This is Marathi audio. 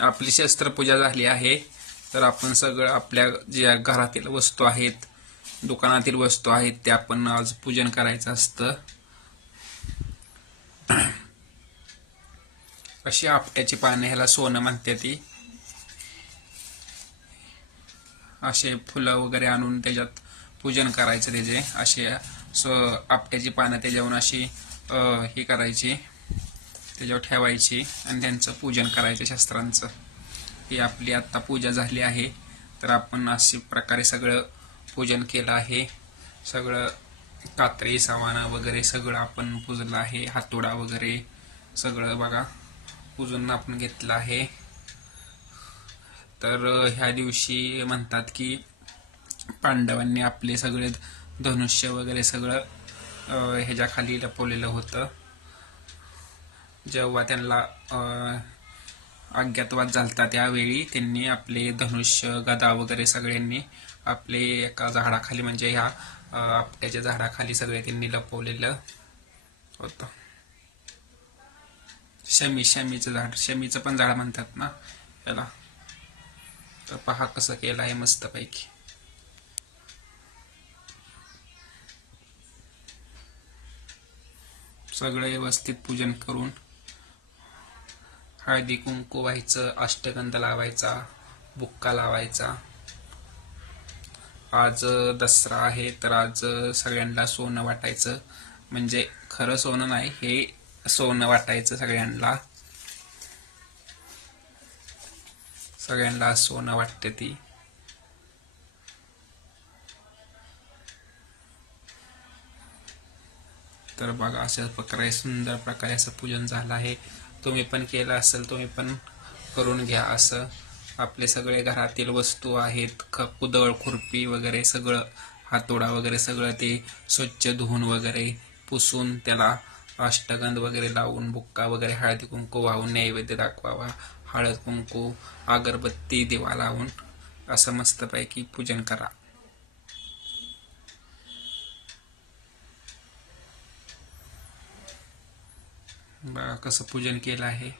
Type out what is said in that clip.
आपली शस्त्रपूजा झाली आहे. तर आपण सगळं आपल्या ज्या घरातील वस्तू आहेत, दुकानातील वस्तू आहेत, ते आपण आज पूजन करायचं असतं. अशी आपट्याची पाने, ह्याला सोनं म्हणते ती. असे फुलं वगैरे आणून त्याच्यात पूजन करायचं त्याचे. असे आपट्याची पानं त्याच्यावरून अशी ही करायची, त्याच्यावर ठेवायची आणि त्यांचं पूजन करायचं शस्त्रांचं. ही आपली आत्ता पूजा झाली आहे. तर आपण अशा प्रकारे सगळं पूजन केलं आहे. सगळं कात्री सामानं वगैरे सगळं आपण पूजलं आहे. हातोडा वगैरे सगळं बघा पूजून आपण घेतलं आहे. तर ह्या दिवशी म्हणतात की पांडवांनी आपले सगळे धनुष्य वगैरे सगळं ह्याच्या खाली लपवलेलं होतं. जेव्हा त्यांना अज्ञातवास झालता त्यावेळी त्यांनी आपले धनुष्य, गदा वगैरे सगळ्यांनी आपले एका झाडाखाली, म्हणजे ह्या आपट्याच्या झाडाखाली सगळे त्यांनी लपवलेलं होतं. शमीचं झाड, शमीचं पण झाड म्हणतात ना याला. तर पहा कसं केलं आहे मस्तपैकी. सगळं व्यवस्थित पूजन करून हळदी कुंकू व्हायचं, अष्टगंध लावायचा, बुक्का लावायचा. आज दसरा आहे तर आज सगळ्यांना सोनं वाटायचं. म्हणजे खरं सोनं नाही, हे सोनं वाटायचं सगळ्यांना. सगळ्यांना सोनं वाटते ती. तर बघा अशा प्रकारे सुंदर प्रकारे असं पूजन झालं आहे. तुम्ही पण केलं असेल, तुम्ही पण करून घ्या असं. आपले सगळे घरातील वस्तू आहेत, कुदळ, खुरपी वगैरे सगळं, हातोडा वगैरे सगळं ते स्वच्छ धुवून वगैरे पुसून त्याला अष्टगंध वगैरे लावून, बुक्का वगैरे, हळदी कुंकू वाहून नैवेद्य दाखवावा. हळद कुंकू, अगरबत्ती, दिवा लावून असं मस्तपैकी पूजन करा. बघा कसं पूजन केलं आहे.